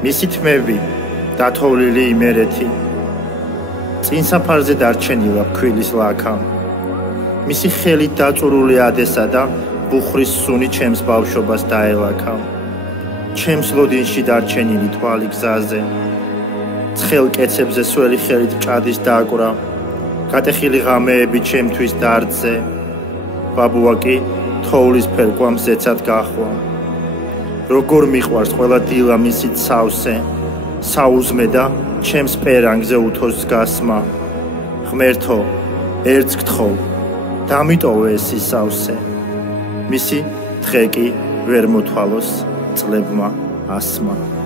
მისი თმები დათოვლილი იმერეთი წინსაფარზე დარჩენილა ფქვილის ლაქა მისი ხელით დაწურული ადესა და ბუხრის სუნი ჩემს ბავშვობას დაელაქა ჩემს ლოდინში დარჩენილი თვალი გზაზე ცხელ კეცებზე სველი ხელით ჭადის დააკვრა გატეხილი ღამეები ჩემთვის დარდზე ბაბუა კი თოვლის ფერკვამს ეცად გახვა როგორ მიყვარს ყველა დილა მისით სავსე საუზმე და ჩემს პერანგზე უთოს გასმა ღმერთო ერთს გთხოვ დამიტოვე ეს სავსე მისი დღე კი ვერ მოთვალოს წლებმა ასმა